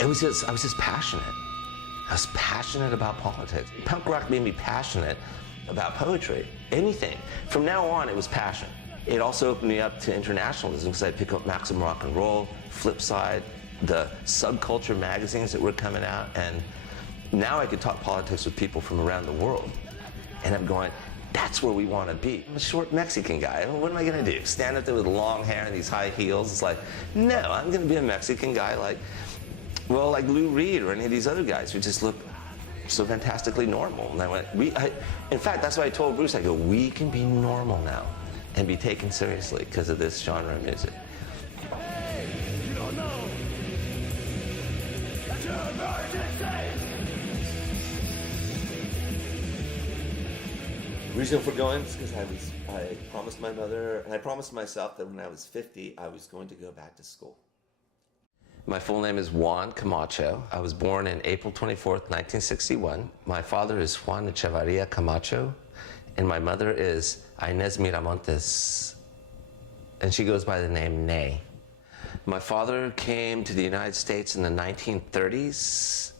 I was just passionate. I was passionate about politics. Punk rock made me passionate about poetry, anything. From now on, it was passion. It also opened me up to internationalism because I'd pick up Maxim Rock and Roll, Flipside, the subculture magazines that were coming out, and now I could talk politics with people from around the world. And I'm going, that's where we want to be. I'm a short Mexican guy. What am I going to do? Stand up there with long hair and these high heels? It's like, no, I'm going to be a Mexican guy like Lou Reed or any of these other guys who just look so fantastically normal. And I went, in fact, that's why I told Bruce, I go, we can be normal now and be taken seriously because of this genre of music. Hey, you don't know that you're a virgin state. The reason for going is because I promised my mother, and I promised myself that when I was 50, I was going to go back to school. My full name is Juan Camacho. I was born in April 24th, 1961. My father is Juan Echevarria Camacho, and my mother is Inez Miramontes, and she goes by the name Nay. My father came to the United States in the 1930s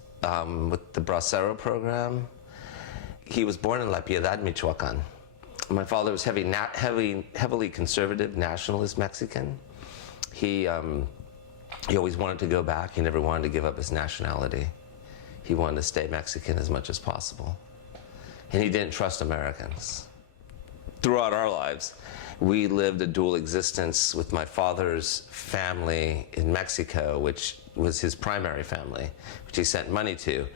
with the Bracero program. He was born in La Piedad, Michoacan. My father was heavily conservative, nationalist Mexican. He always wanted to go back. He never wanted to give up his nationality. He wanted to stay Mexican as much as possible. And he didn't trust Americans. Throughout our lives, we lived a dual existence with my father's family in Mexico, which was his primary family, which he sent money to.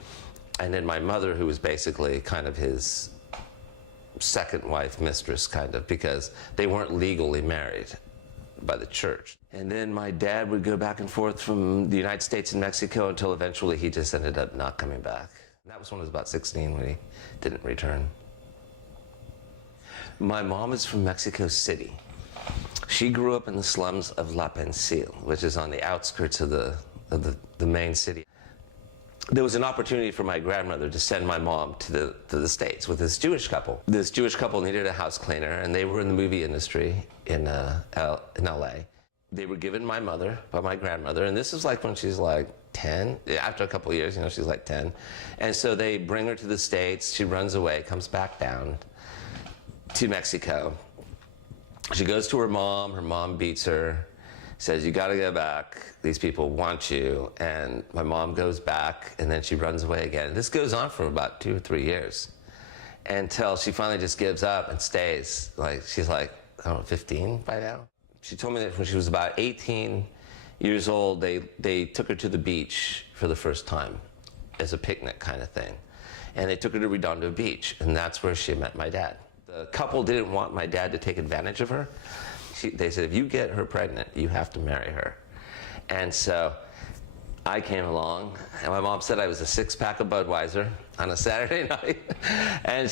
And then my mother, who was basically kind of his second wife, mistress, kind of, because they weren't legally married by the church. And then my dad would go back and forth from the United States and Mexico until eventually he just ended up not coming back. And that was when I was about 16 when he didn't return. My mom is from Mexico City. She grew up in the slums of La Pensil, which is on the outskirts of the main city. There was an opportunity for my grandmother to send my mom to the States with this Jewish couple. This Jewish couple needed a house cleaner, and they were in the movie industry in LA. They were given my mother by my grandmother, and this is like when she's like 10. After a couple of years, you know, she's like 10. And so they bring her to the States. She runs away, comes back down to Mexico. She goes to her mom beats her, says, you gotta go back, these people want you. And my mom goes back, and then she runs away again. This goes on for about 2 or 3 years until she finally just gives up and stays. Like, she's like, I don't know, 15 by now. She told me that when she was about 18 years old, they took her to the beach for the first time as a picnic kind of thing. And they took her to Redondo Beach, and that's where she met my dad. The couple didn't want my dad to take advantage of her. They said, if you get her pregnant, you have to marry her. And so I came along, and my mom said I was a 6-pack of Budweiser on a Saturday night. And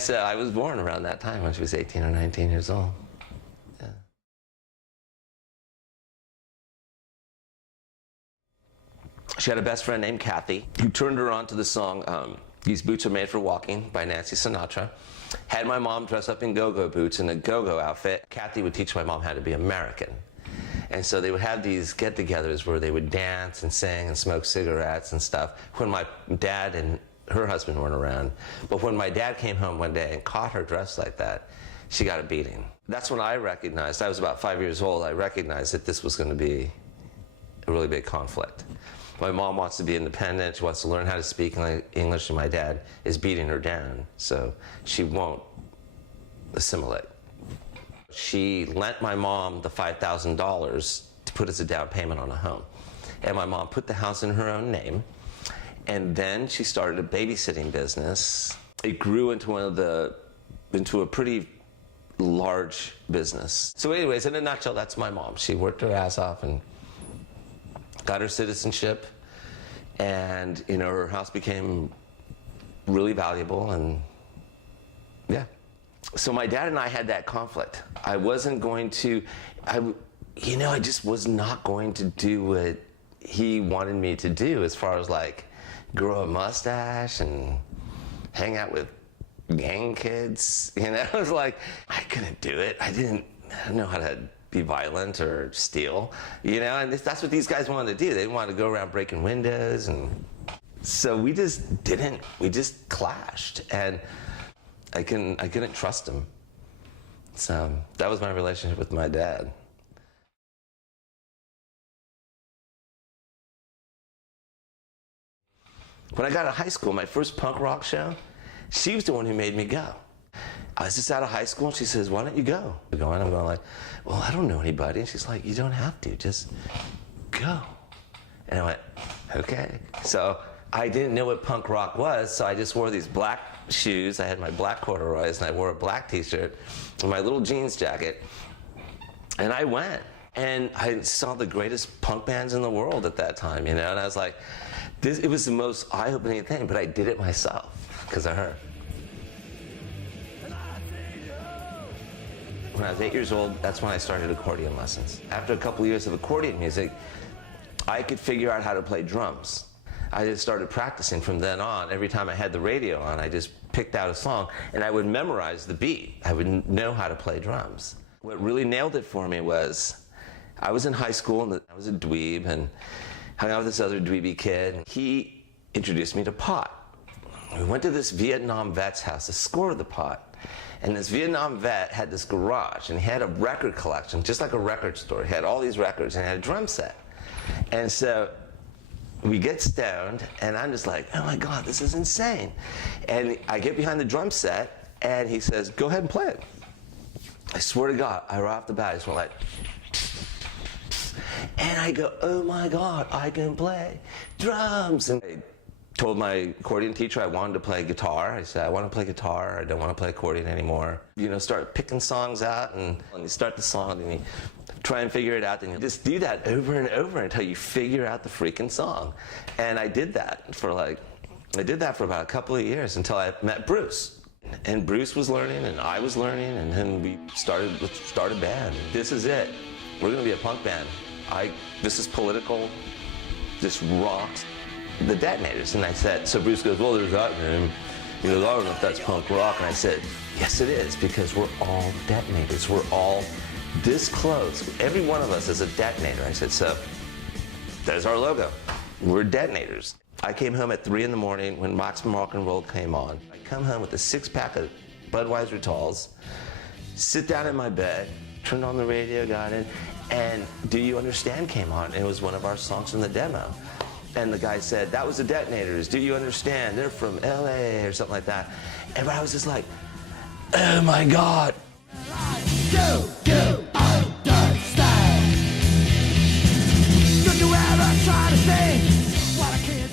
so I was born around that time when she was 18 or 19 years old. Yeah. She had a best friend named Kathy, who turned her on to the song, These Boots Are Made for Walking by Nancy Sinatra. Had my mom dress up in go-go boots in a go-go outfit. Kathy would teach my mom how to be American. And so they would have these get-togethers where they would dance and sing and smoke cigarettes and stuff when my dad and her husband weren't around. But when my dad came home one day and caught her dressed like that, she got a beating. That's when I recognized, I was about 5 years old, I recognized that this was going to be a really big conflict. My mom wants to be independent, she wants to learn how to speak English, and my dad is beating her down, so she won't assimilate. She lent my mom the $5,000 to put as a down payment on a home. And my mom put the house in her own name, and then she started a babysitting business. It grew into a pretty large business. So anyways, in a nutshell, that's my mom. She worked her ass off and got her citizenship, and you know, her house became really valuable, and yeah. So my dad and I had that conflict. I wasn't going to, I just was not going to do what he wanted me to do as far as like grow a mustache and hang out with gang kids. You know, it was like, I couldn't do it. I didn't know how to be violent or steal, you know, and that's what these guys wanted to do. They wanted to go around breaking windows, and so we just didn't. We just clashed, and I couldn't trust him. So that was my relationship with my dad. When I got out of high school, my first punk rock show, she was the one who made me go. I was just out of high school, and she says, "Why don't you go?" I'm going like, "Well, I don't know anybody." And she's like, "You don't have to, just go." And I went, "Okay." So I didn't know what punk rock was, so I just wore these black shoes. I had my black corduroys, and I wore a black t-shirt and my little jeans jacket. And I went, and I saw the greatest punk bands in the world at that time, you know, and I was like, it was the most eye-opening thing, but I did it myself because of her. When I was 8 years old, that's when I started accordion lessons. After a couple of years of accordion music, I could figure out how to play drums. I just started practicing from then on. Every time I had the radio on, I just picked out a song, and I would memorize the beat. I would know how to play drums. What really nailed it for me was, I was in high school, and I was a dweeb, and hung out with this other dweeby kid. He introduced me to pot. We went to this Vietnam vet's house to score the pot. And this Vietnam vet had this garage, and he had a record collection, just like a record store. He had all these records, and he had a drum set. And so we get stoned, and I'm just like, oh my God, this is insane. And I get behind the drum set, and he says, "Go ahead and play it." I swear to God, right off the bat, I just went like, and I go, oh my God, I can play drums. And I told my accordion teacher I wanted to play guitar. I said, I want to play guitar. I don't want to play accordion anymore. You know, start picking songs out, and you start the song, and you try and figure it out, and you just do that over and over until you figure out the freaking song. And I did that for about a couple of years until I met Bruce. And Bruce was learning, and I was learning, and then we started a band. This is it. We're going to be a punk band. This is political. This rocks. The Detonators. And I said, so Bruce goes, well, there's that name. He goes, I don't know if that's punk rock. And I said, yes, it is, because we're all detonators. We're all this close. Every one of us is a detonator. I said, so there's our logo. We're detonators. I came home at 3 in the morning when Maximum Rock and Roll came on. I come home with a 6-pack of Budweiser Talls, sit down in my bed, turned on the radio, got in, and Do You Understand came on. And it was one of our songs from the demo. And the guy said, that was the Detonators. Do you understand? They're from LA or something like that. And I was just like, oh my God. Do you understand? Don't you ever try to sing what I can't?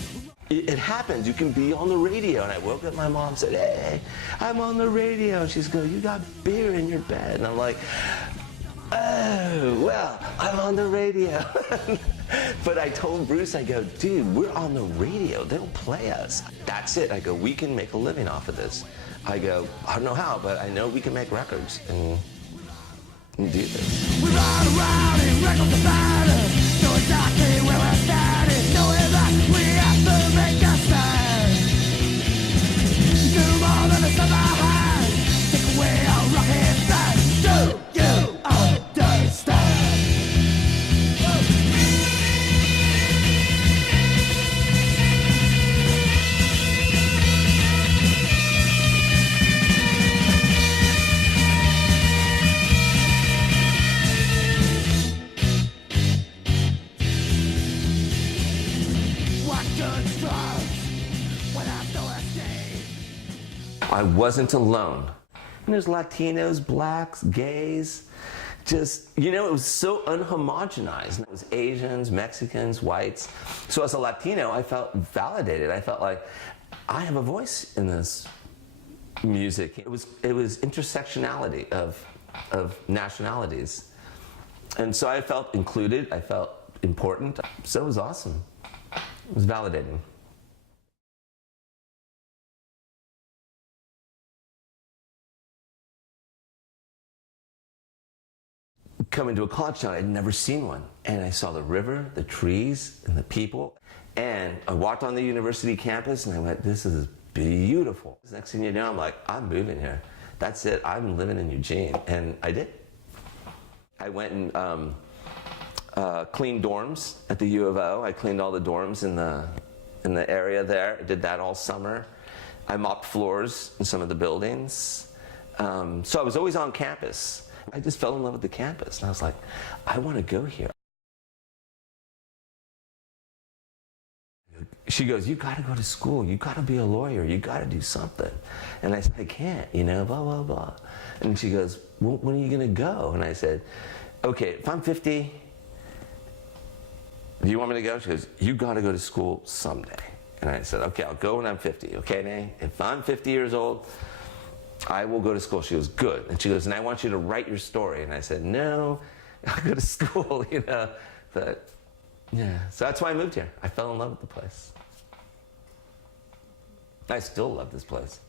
It happens. You can be on the radio. And I woke up, my mom said, hey, I'm on the radio. And she's going, you got beer in your bed. And I'm like, oh, well, I'm on the radio. But I told Bruce, I go, dude, we're on the radio. They'll play us. That's it. I go, we can make a living off of this. I go, I don't know how, but I know we can make records and do this. We ride around in records about it. Know exactly where we're standing. Knowing that we have to make a stand. Do more than a summer hand. Take away our rocking band. Do you understand? I wasn't alone. And there's Latinos, blacks, gays, just, you know, it was so unhomogenized. It was Asians, Mexicans, whites. So as a Latino, I felt validated. I felt like I have a voice in this music. It was intersectionality of nationalities. And so I felt included, I felt important. So it was awesome. It was validating. Coming to a college town, I'd never seen one. And I saw the river, the trees, and the people. And I walked on the university campus and I went, this is beautiful. Next thing you know, I'm like, I'm moving here. That's it, I'm living in Eugene. And I did. I went and cleaned dorms at the U of O. I cleaned all the dorms in the area there. I did that all summer. I mopped floors in some of the buildings. So I was always on campus. I just fell in love with the campus, and I was like, I want to go here. She goes, you got to go to school. You got to be a lawyer. You got to do something. And I said, I can't, blah, blah, blah. And she goes, well, when are you going to go? And I said, okay, if I'm 50, do you want me to go? She goes, you got to go to school someday. And I said, okay, I'll go when I'm 50, okay, Nay? If I'm 50 years old, I will go to school. She goes, good. And she goes, and I want you to write your story. And I said, no, I'll go to school, But, yeah, so that's why I moved here. I fell in love with the place. I still love this place.